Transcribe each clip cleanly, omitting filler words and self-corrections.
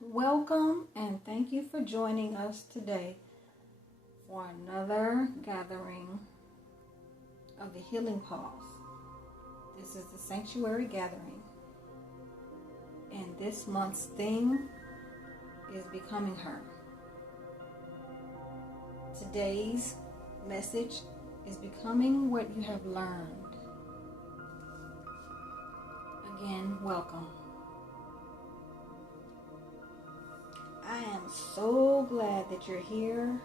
Welcome and thank you for joining us today for another gathering of the Healing Pause. This is the Sanctuary Gathering, and this month's theme is Becoming Her. Today's message is Becoming What You Have Learned. Again, welcome. I am so glad that you're here,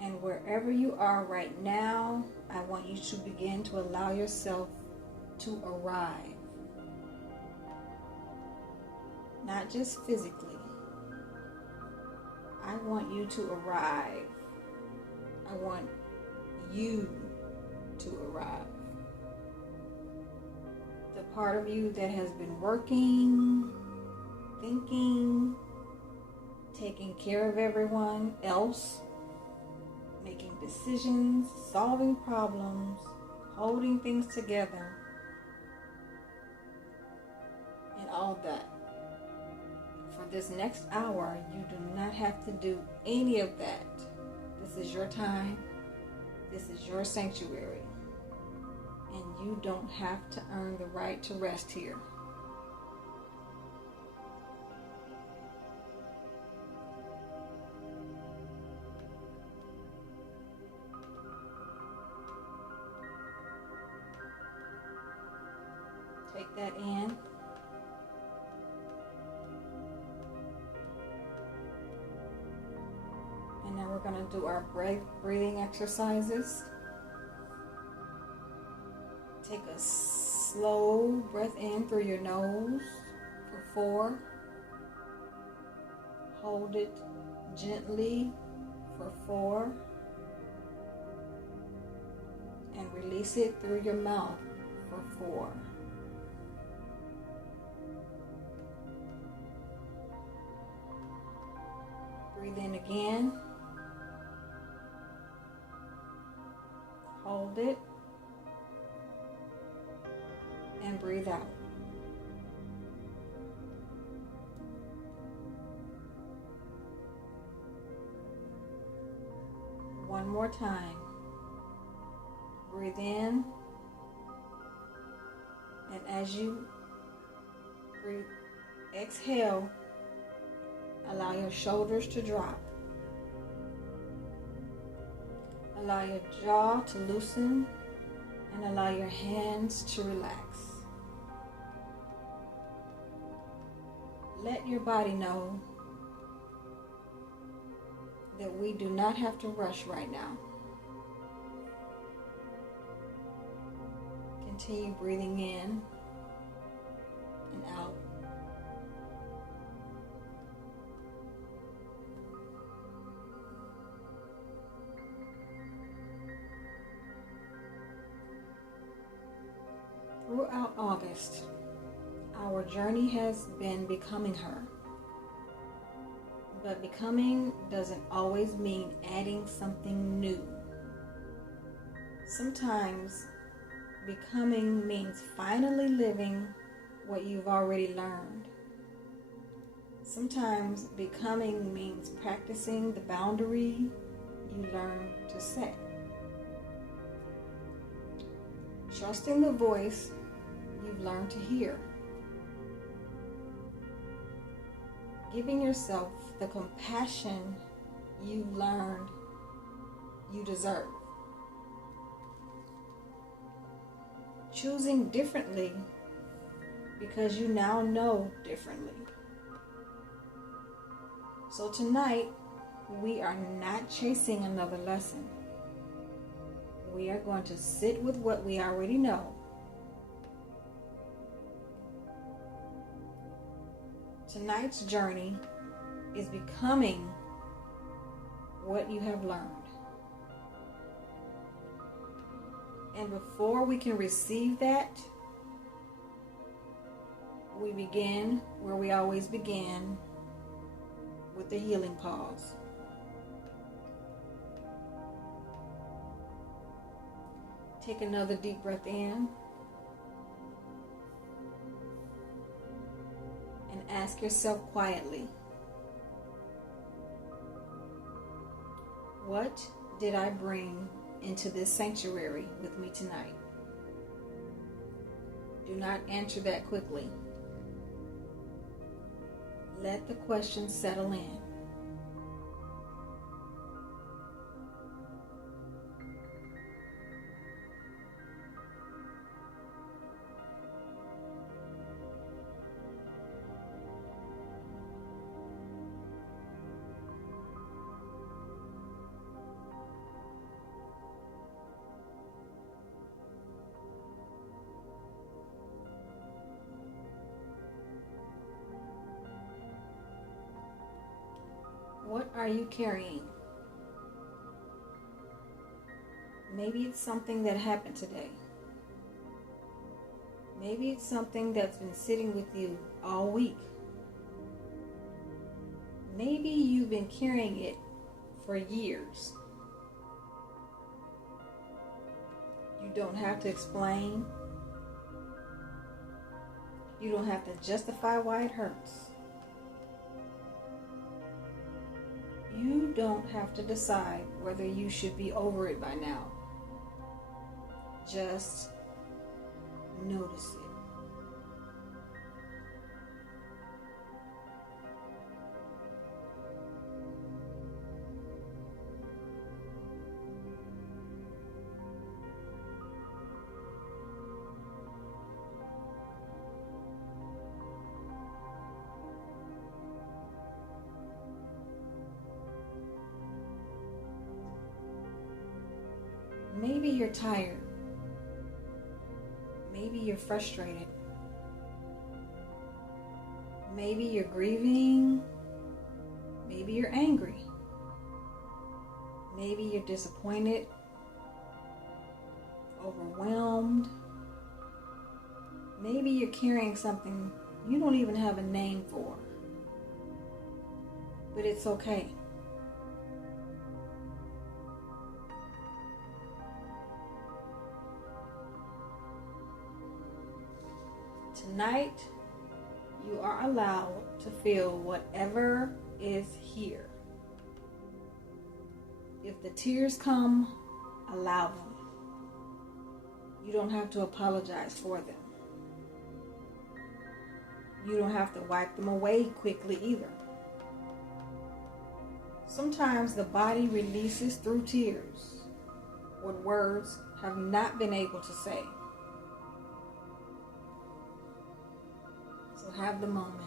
and wherever you are right now, I want you to begin to allow yourself to arrive. Not just physically. I want you to arrive. I want you to arrive. The part of you that has been working, thinking, taking care of everyone else, making decisions, solving problems, holding things together, and all that. For this next hour, you do not have to do any of that. This is your time. This is your sanctuary. And you don't have to earn the right to rest here. Take that in. And now we're going to do our breathing exercises. Take a slow breath in through your nose for 4. Hold it gently for 4. And release it through your mouth for 4. Breathe in again. Hold it. And breathe out. One more time. Breathe in. And as you breathe, exhale, allow your shoulders to drop. Allow your jaw to loosen and allow your hands to relax. Let your body know that we do not have to rush right now. Continue breathing in and out. Throughout August, our journey has been becoming her. But becoming doesn't always mean adding something new. Sometimes becoming means finally living what you've already learned. Sometimes becoming means practicing the boundary you learned to set. Trusting the voice you've learned to hear. Giving yourself the compassion you learned you deserve. Choosing differently because you now know differently. So tonight, we are not chasing another lesson. We are going to sit with what we already know. Tonight's journey is becoming what you have learned. And before we can receive that, we begin where we always begin, with the healing pause. Take another deep breath in. and ask yourself quietly, what did I bring into this sanctuary with me tonight? Do not answer that quickly. Let the question settle in. What are you carrying? Maybe it's something that happened today. Maybe it's something that's been sitting with you all week. Maybe you've been carrying it for years. You don't have to explain. You don't have to justify why it hurts. You don't have to decide whether you should be over it by now. Just notice it. Maybe you're tired. Maybe you're frustrated. Maybe you're grieving. Maybe you're angry. Maybe you're disappointed, overwhelmed. Maybe you're carrying something you don't even have a name for. But it's okay. Tonight, you are allowed to feel whatever is here. If the tears come, allow them. You don't have to apologize for them. You don't have to wipe them away quickly either. Sometimes the body releases through tears what words have not been able to say. So have the moment.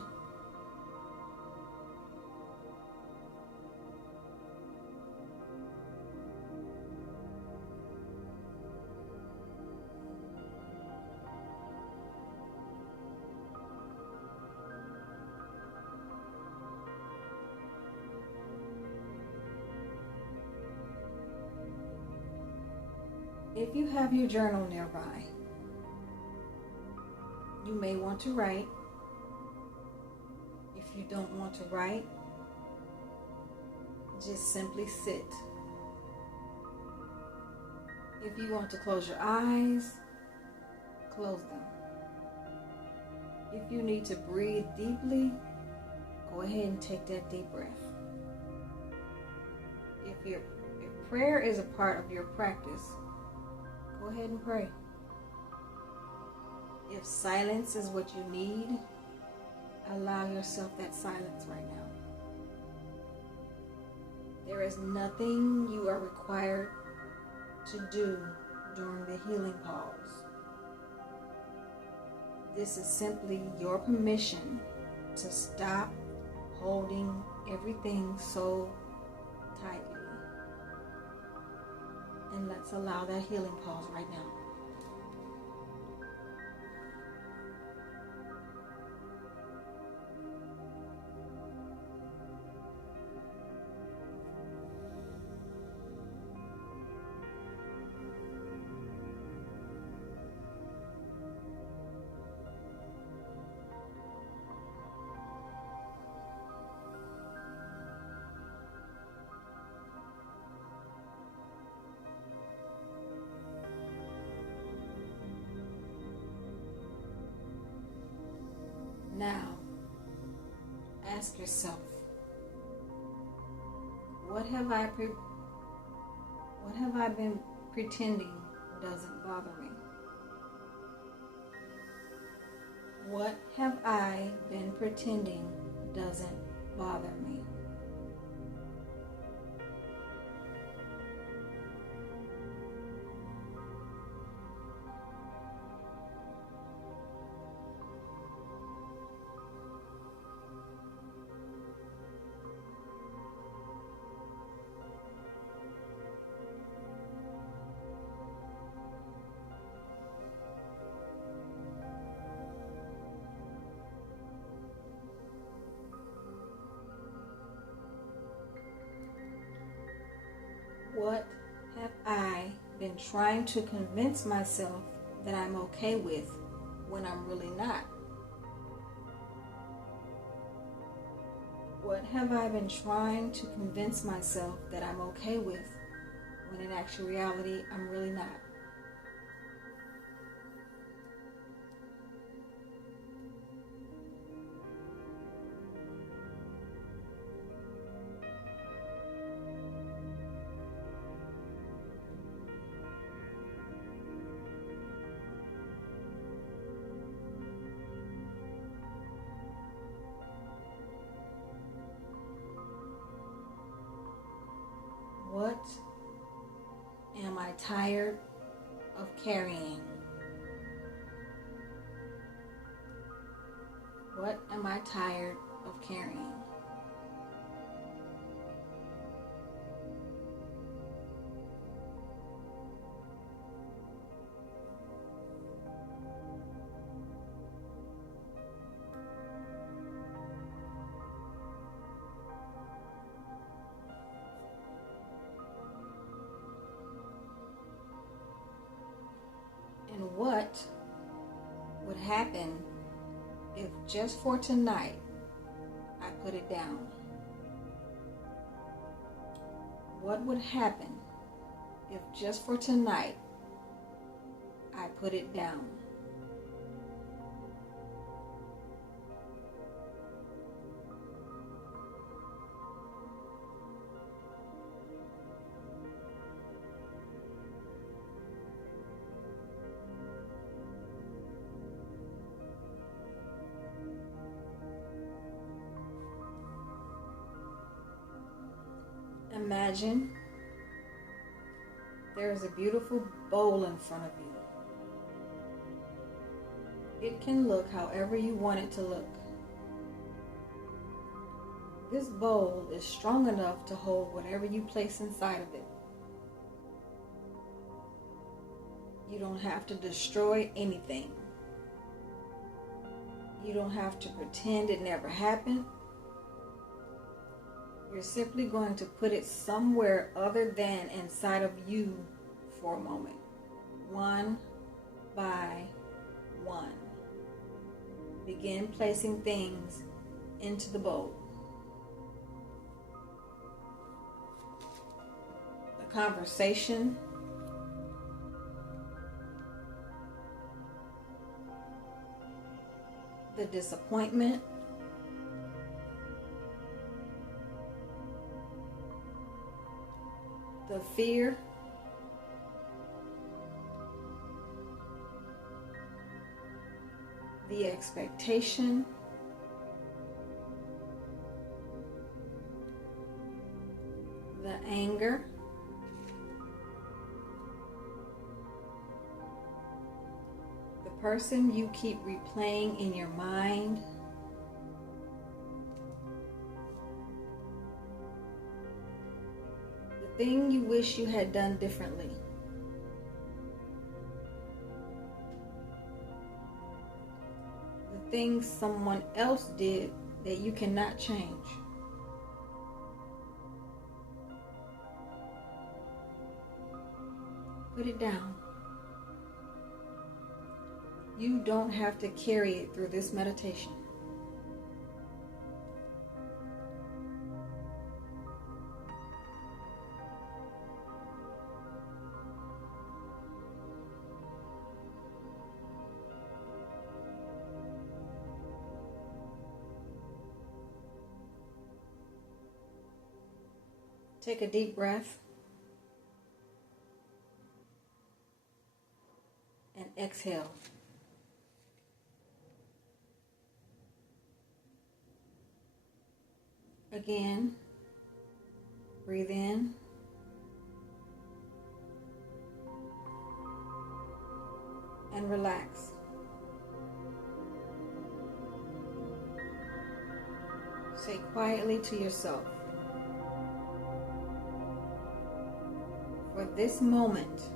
If you have your journal nearby, you may want to write. If you don't want to write, just simply sit. If you want to close your eyes, close them. If you need to breathe deeply, go ahead and take that deep breath. If prayer is a part of your practice, go ahead and pray. If silence is what you need, allow yourself that silence right now. There is nothing you are required to do during the healing pause. This is simply your permission to stop holding everything so tightly. And let's allow that healing pause right now. Now, Ask yourself, what have I been pretending doesn't bother me? What have I been pretending doesn't bother me? What have I been trying to convince myself that I'm okay with when I'm really not? What have I been trying to convince myself that I'm okay with when in actual reality I'm really not? What am I tired of carrying? What am I tired of carrying? And what would happen if just for tonight I put it down? What would happen if just for tonight I put it down? Imagine there is a beautiful bowl in front of you. It can look however you want it to look. This bowl is strong enough to hold whatever you place inside of it. You don't have to destroy anything. You don't have to pretend it never happened. You're simply going to put it somewhere other than inside of you for a moment. One by one. Begin placing things into the bowl. The conversation, the disappointment, the fear, the expectation, the anger, the person you keep replaying in your mind, the thing you wish you had done differently. The things someone else did that you cannot change. Put it down. You don't have to carry it through this meditation. Take a deep breath and exhale. Again, breathe in and relax. Say quietly to yourself, for this moment,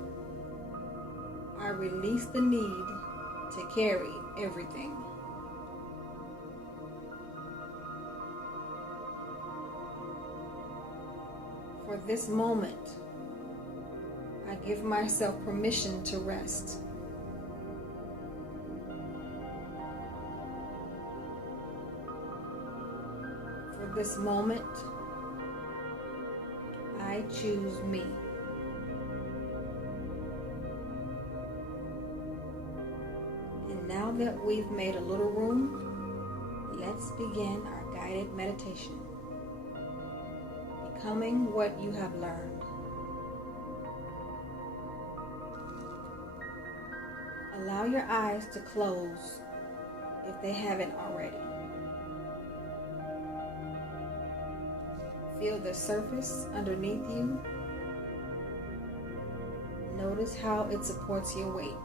I release the need to carry everything. For this moment, I give myself permission to rest. For this moment, I choose me. And now that we've made a little room, let's begin our guided meditation. Becoming what you have learned. Allow your eyes to close if they haven't already. Feel the surface underneath you. Notice how it supports your weight.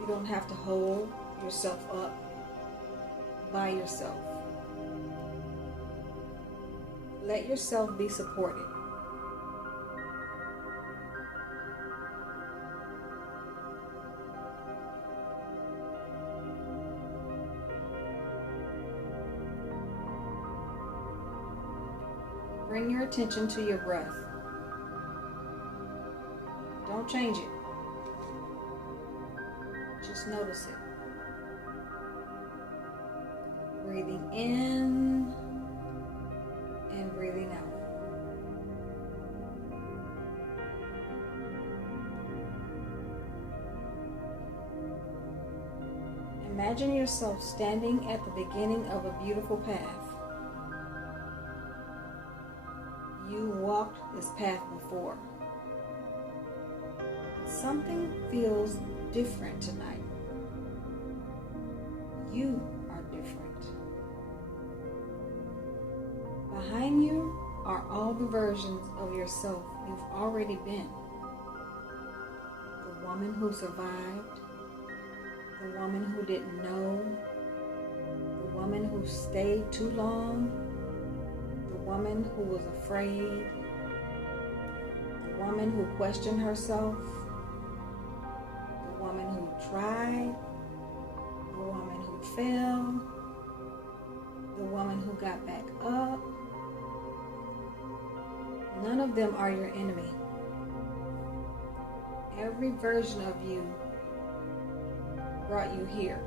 You don't have to hold yourself up by yourself. Let yourself be supported. Bring your attention to your breath. Don't change it. Just notice it. Breathing in and breathing out. Imagine yourself standing at the beginning of a beautiful path. You walked this path before. Something feels different tonight. You are different. Behind you are all the versions of yourself you've already been. The woman who survived, the woman who didn't know, the woman who stayed too long, the woman who was afraid, the woman who questioned herself, the woman who tried, the woman who fell, the woman who got back up. None of them are your enemy. Every version of you brought you here.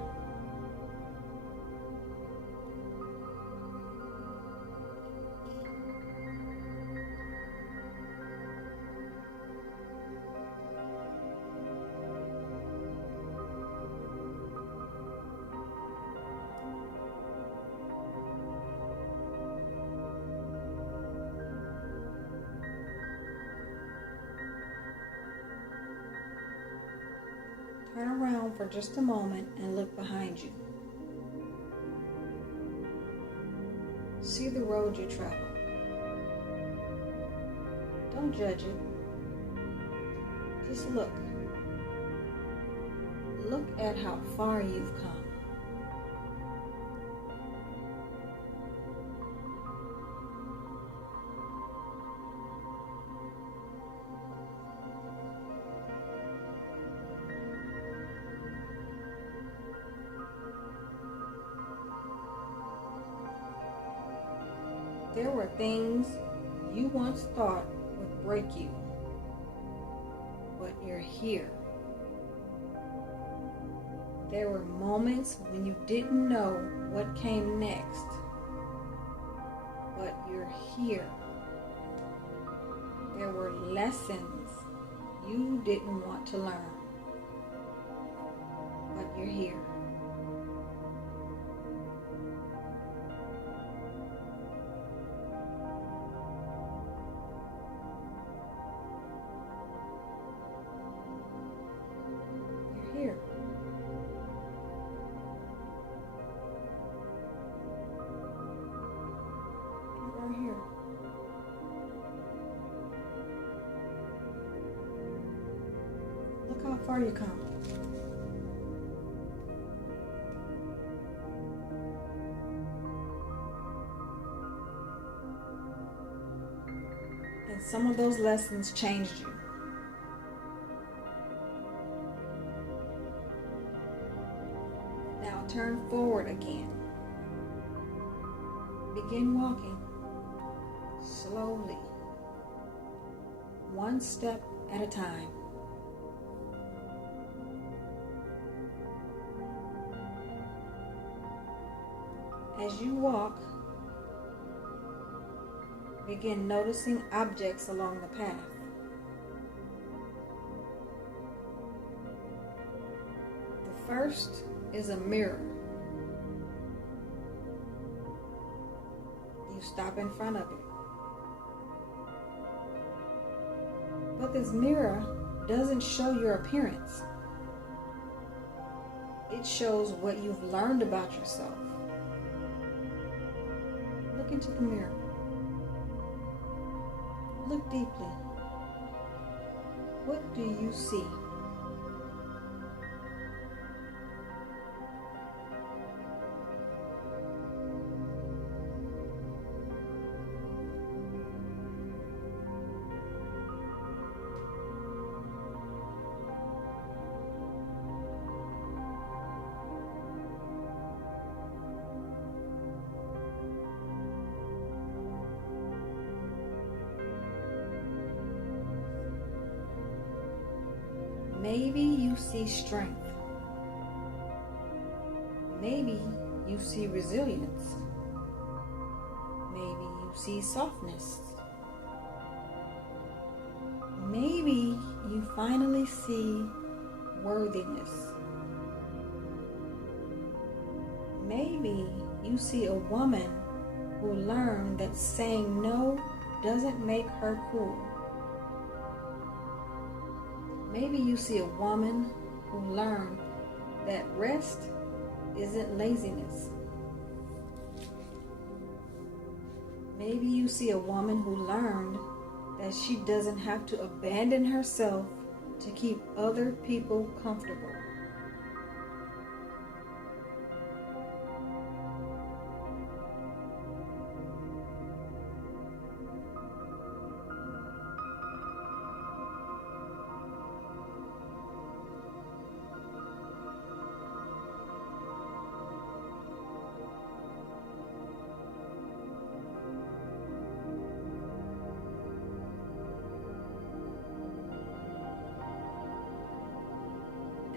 Turn around for just a moment and look behind you. See the road you traveled. Don't judge it. Just look. Look at how far you've come. There were things you once thought would break you, but you're here. There were moments when you didn't know what came next, but you're here. There were lessons you didn't want to learn, but you're here. far you come. And some of those lessons changed you. Now turn forward again. Begin walking slowly, one step at a time. As you walk, begin noticing objects along the path. The first is a mirror. You stop in front of it. But this mirror doesn't show your appearance. It shows what you've learned about yourself. Look into the mirror. Look deeply. What do you see? Maybe you see strength. Maybe you see resilience. Maybe you see softness. Maybe you finally see worthiness. Maybe you see a woman who learned that saying no doesn't make her cool. Maybe you see a woman who learned that rest isn't laziness. Maybe you see a woman who learned that she doesn't have to abandon herself to keep other people comfortable.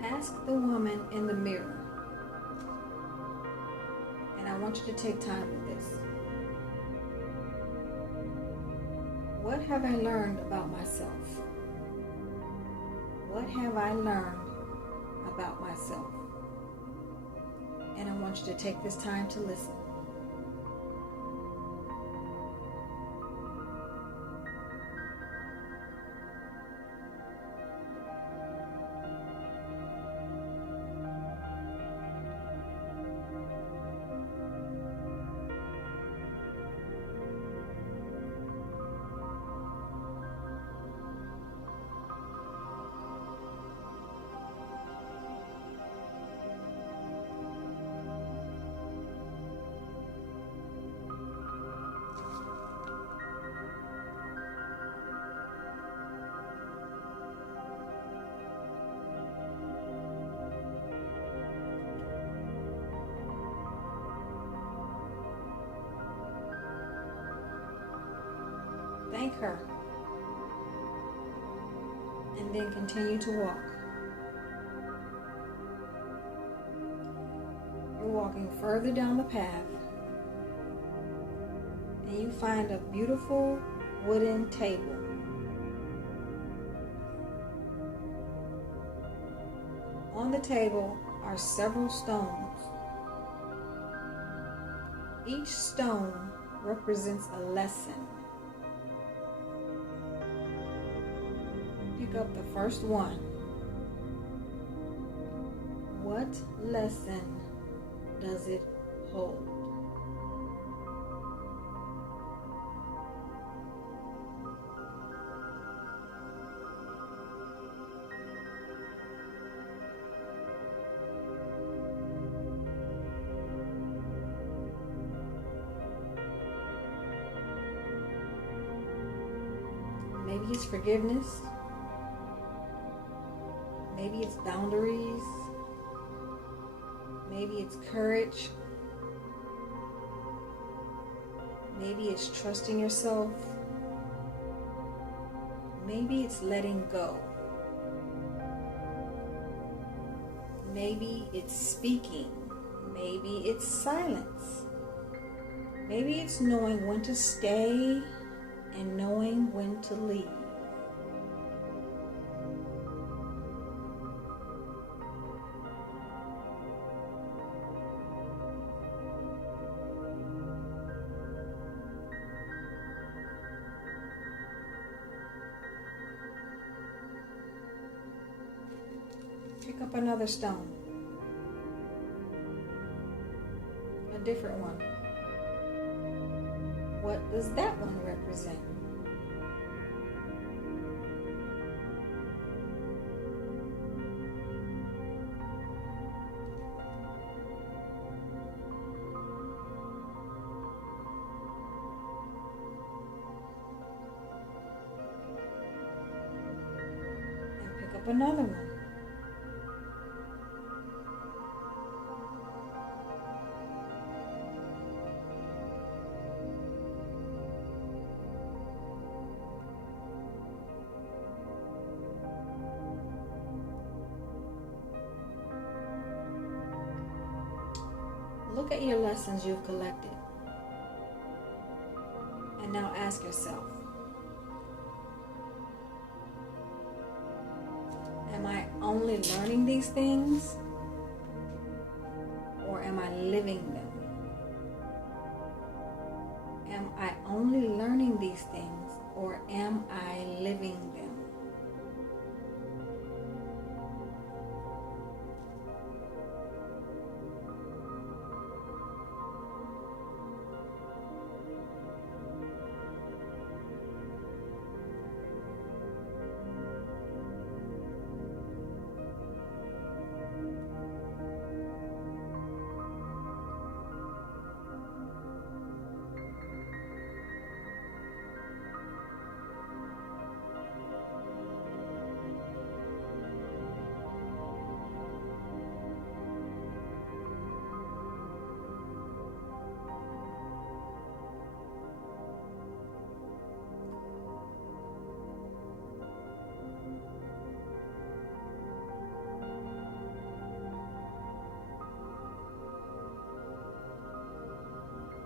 Ask the woman in the mirror, and I want you to take time with this. What have I learned about myself? What have I learned about myself? And I want you to take this time to listen. Thank her, and then continue to walk. You're walking further down the path, and you find a beautiful wooden table. On the table are several stones. Each stone represents a lesson. Pick up the first one. What lesson does it hold? it's forgiveness. Maybe it's boundaries. Maybe it's courage. Maybe it's trusting yourself. Maybe it's letting go. Maybe it's speaking. Maybe it's silence. Maybe it's knowing when to stay and knowing when to leave. Pick up another stone. A different one. What does that one represent? And pick up another one. Look at your lessons you've collected. And now ask yourself, am I only learning these things? Or am I living them? Am I only learning these things? Or am I living them?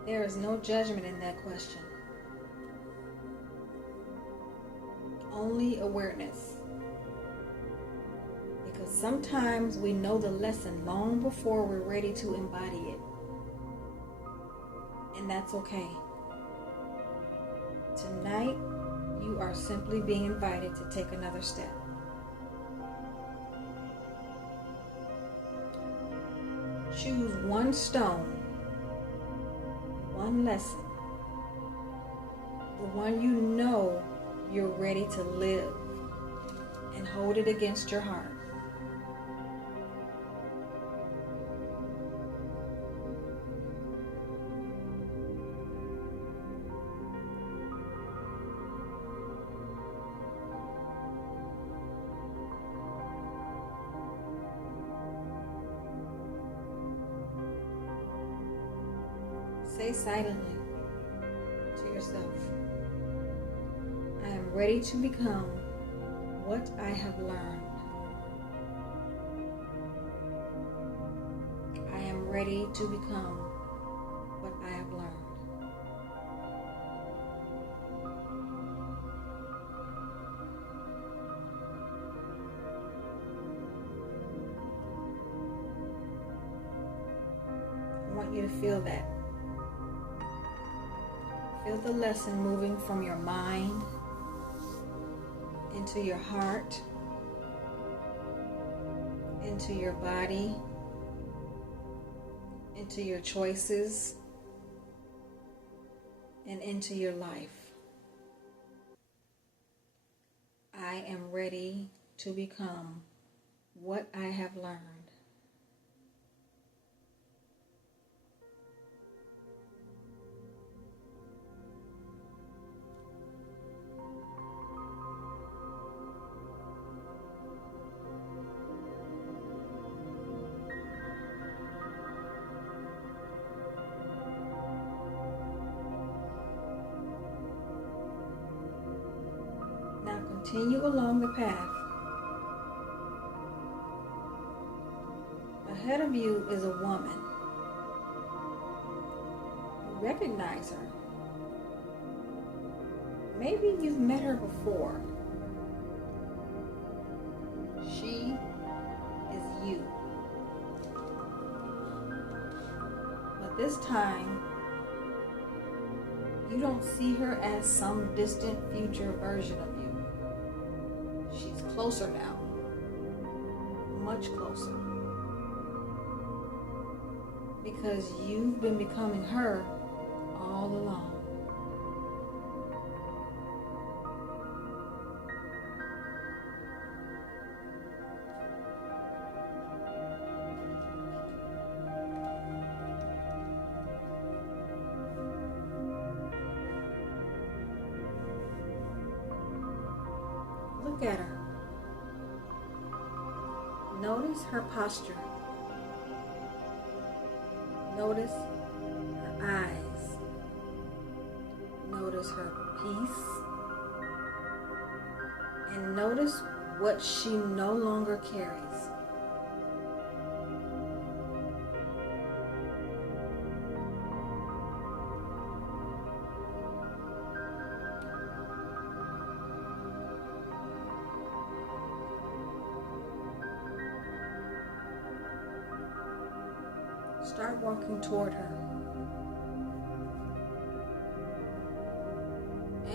There is no judgment in that question. Only awareness. Because sometimes we know the lesson long before we're ready to embody it. And that's okay. Tonight, you are simply being invited to take another step. Choose one stone, one lesson, the one you know you're ready to live, and hold it against your heart. Say silently to yourself, I am ready to become what I have learned. I am ready to become what I have learned. I want you to feel that. Feel the lesson moving from your mind into your heart, into your body, into your choices, and into your life. I am ready to become what I have learned. continue along the path. Ahead of you is a woman. You recognize her. Maybe you've met her before. She is you. But this time, you don't see her as some distant future version of you. She's closer now. Much closer. Because you've been becoming her all along. Look at her. Notice her posture. Notice her eyes. Notice her peace. And notice what she no longer carries. Start walking toward her.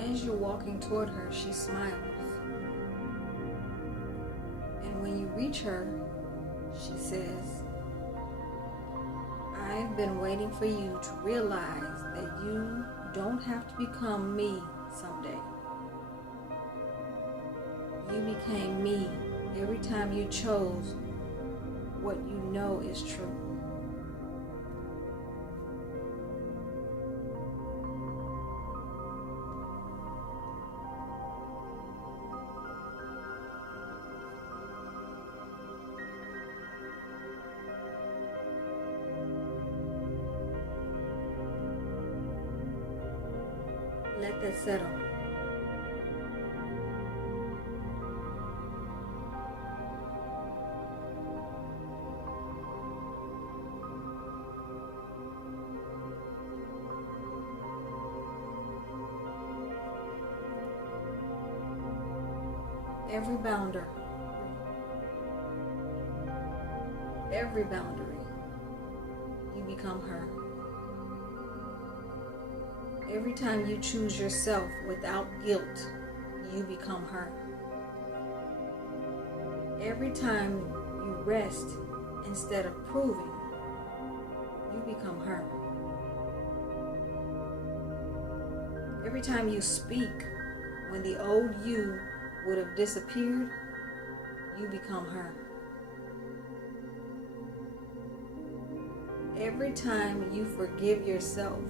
As you're walking toward her, she smiles. And when you reach her, she says, I've been waiting for you to realize that you don't have to become me someday. You became me every time you chose what you know is true. Let that settle. Every boundary, you become her. Every time you choose yourself without guilt, you become her. Every time you rest instead of proving, you become her. Every time you speak when the old you would have disappeared, you become her. Every time you forgive yourself,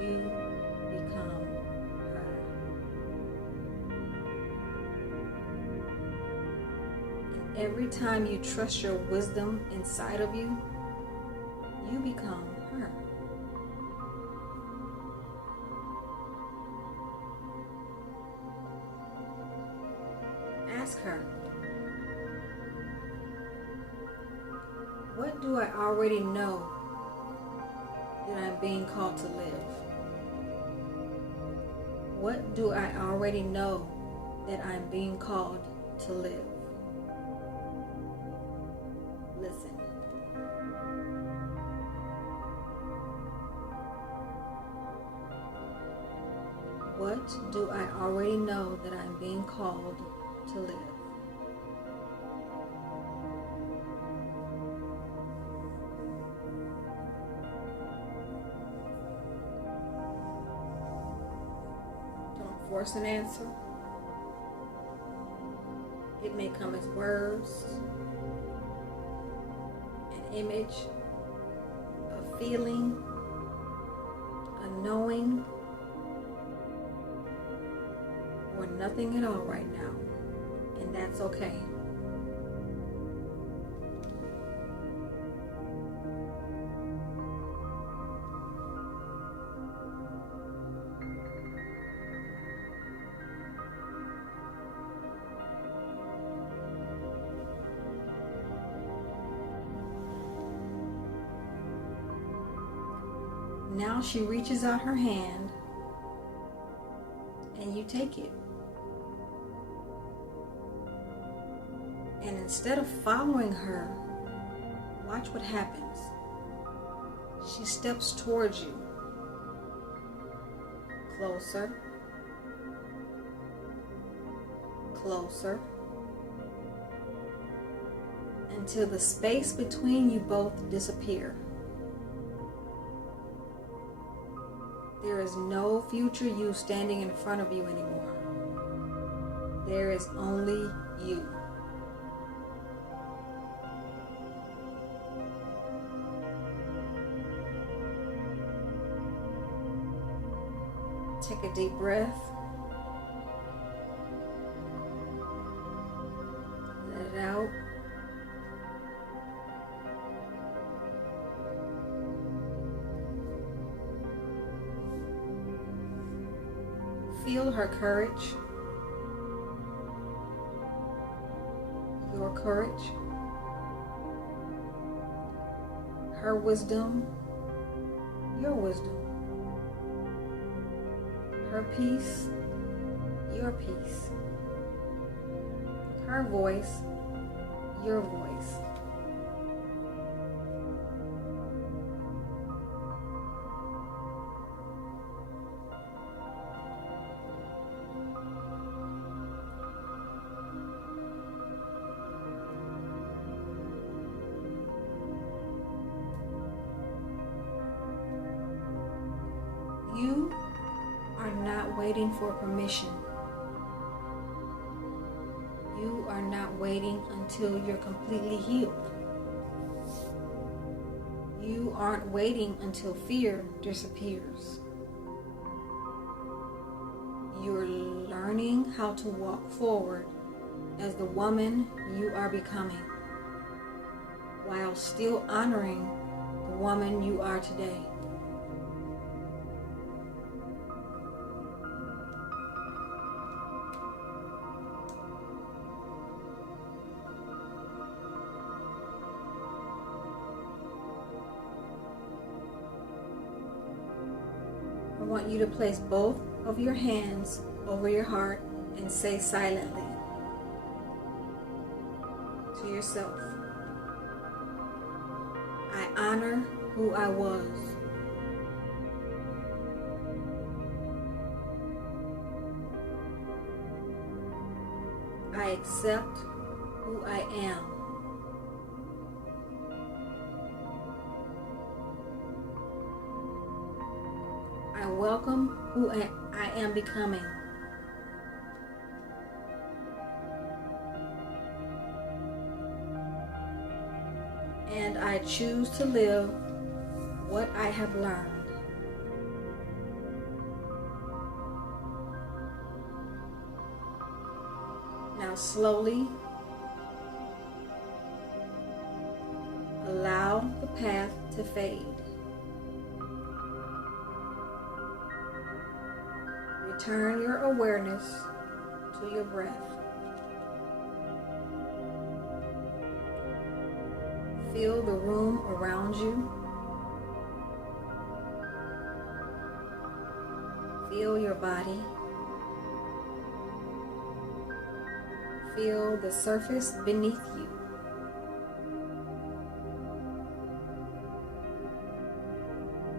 you become her. And every time you trust your wisdom inside of you, you become her. Ask her, what do I already know that I'm being called to live? What do I already know that I'm being called to live? Listen. What do I already know that I'm being called to live? Force an answer. It may come as words, an image, a feeling, a knowing, or nothing at all right now. And that's okay. Now she reaches out her hand and you take it. And instead of following her, watch what happens. She steps towards you. Closer. Closer. Until the space between you both disappear. There is no future you standing in front of you anymore. There is only you. Take a deep breath. Let it out. Feel her courage, your courage, her wisdom, your wisdom, her peace, your peace, her voice, your voice. You are not waiting for permission. You are not waiting until you're completely healed. You aren't waiting until fear disappears. You're learning how to walk forward as the woman you are becoming, while still honoring the woman you are today. I want you to place both of your hands over your heart and say silently to yourself, I honor who I was. I accept who I am. I welcome who I am becoming. And I choose to live what I have learned. Now slowly allow the path to fade. Return your awareness to your breath. Feel the room around you. Feel your body. Feel the surface beneath you.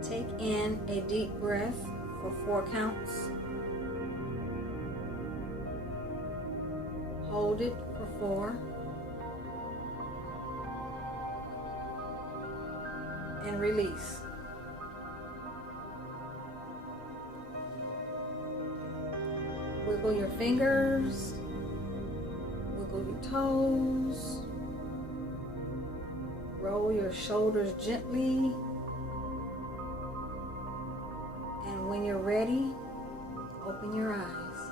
Take in a deep breath for 4 counts. Hold it for 4. And release. Wiggle your fingers. Wiggle your toes. Roll your shoulders gently. And when you're ready, open your eyes.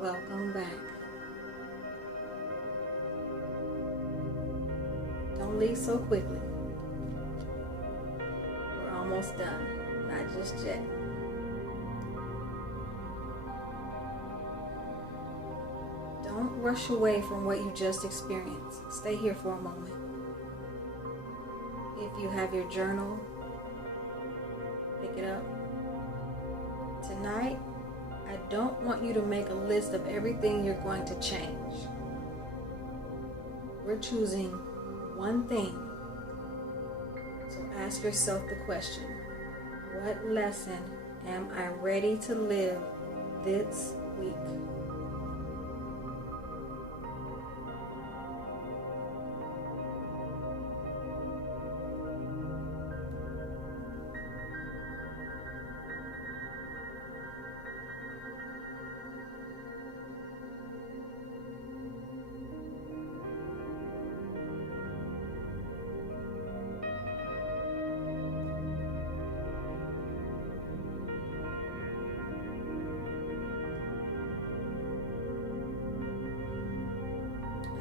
Welcome back. Don't leave so quickly. We're almost done. Not just yet. Don't rush away from what you just experienced. Stay here for a moment. If you have your journal Pick it up. Tonight, I don't want you to make a list of everything you're going to change. We're choosing one thing. So ask yourself the question, what lesson am I ready to live this week?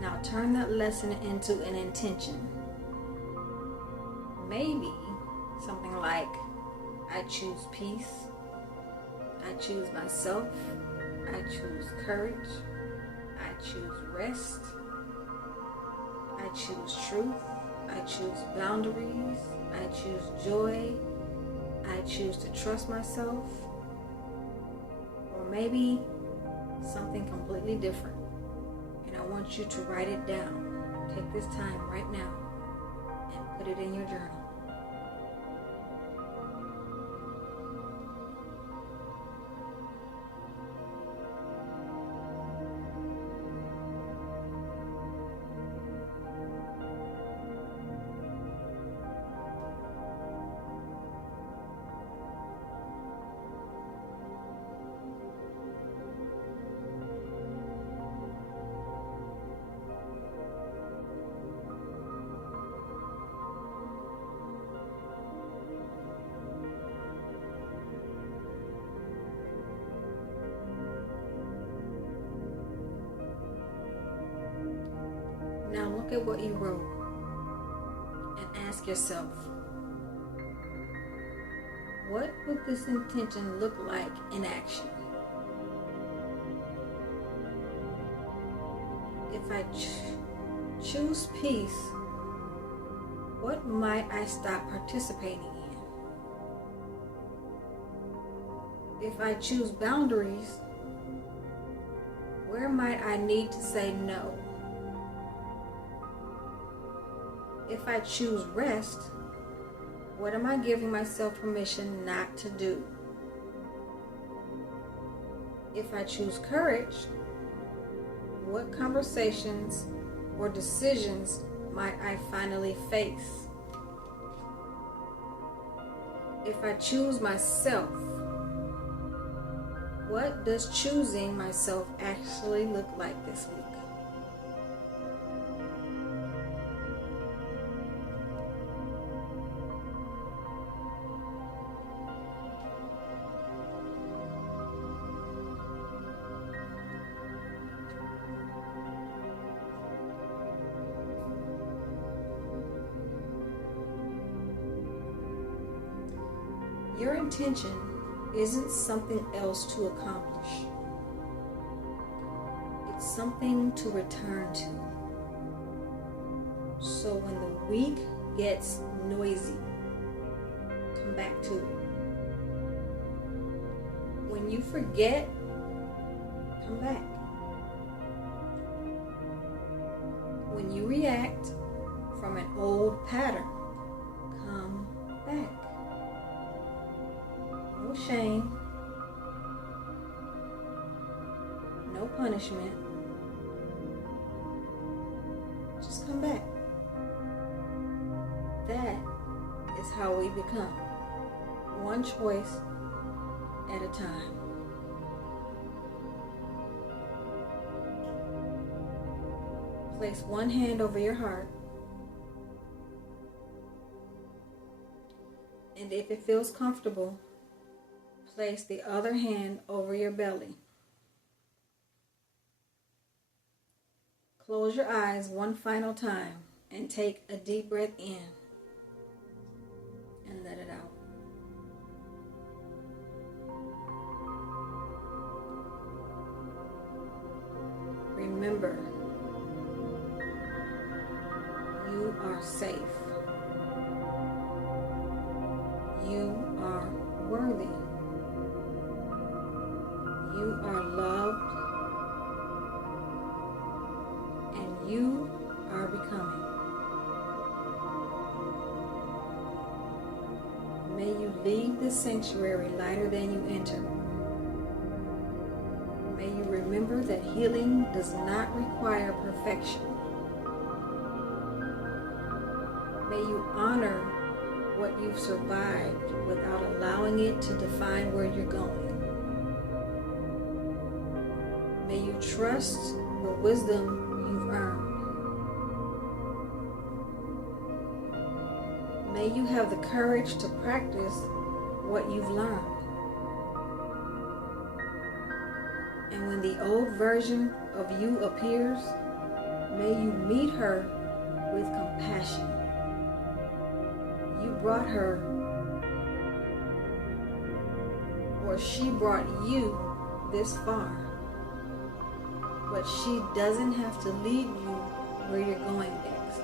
Now turn that lesson into an intention. Maybe something like, I choose peace, I choose myself, I choose courage, I choose rest, I choose truth, I choose boundaries, I choose joy, I choose to trust myself. Or maybe something completely different. I want you to write it down. Take this time right now and put it in your journal. Now look at what you wrote and ask yourself, what would this intention look like in action? If I choose peace, what might I stop participating in? If I choose boundaries, where might I need to say no? If I choose rest, what am I giving myself permission not to do? If I choose courage, what conversations or decisions might I finally face? If I choose myself, what does choosing myself actually look like this week? Your intention isn't something else to accomplish. It's something to return to. So when the week gets noisy, come back to it. When you forget, come back. When you react from an old pattern, come back. No shame, no punishment, just come back. That is how we become, one choice at a time. Place one hand over your heart, and if it feels comfortable, place the other hand over your belly. Close your eyes one final time and take a deep breath in and let it out. Remember, you are safe. You are are loved, and you are becoming. May you leave this sanctuary lighter than you entered. May you remember that healing does not require perfection. May you honor what you've survived without allowing it to define where you're going. May you trust the wisdom you've earned. May you have the courage to practice what you've learned. And when the old version of you appears, may you meet her with compassion. You brought her, or she brought you this far, but she doesn't have to lead you where you're going next.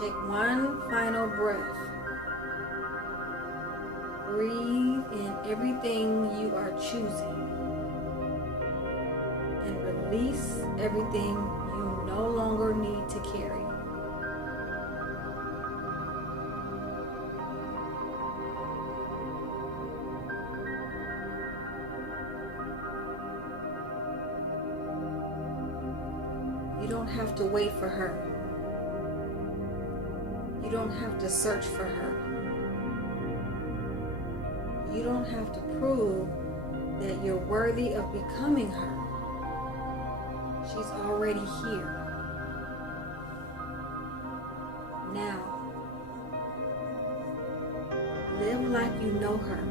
Take one final breath. Breathe in everything you are choosing and release everything you no longer need to carry. You don't have to wait for her. You don't have to search for her. You don't have to prove that you're worthy of becoming her. She's already here. Now, live like you know her.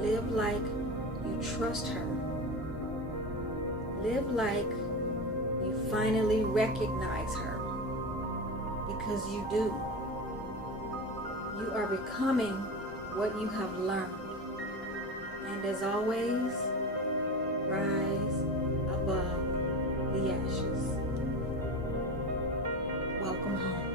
Live like you trust her. Live like you finally recognize her. Because you do. You are becoming what you have learned. And as always, rise above the ashes. Welcome home.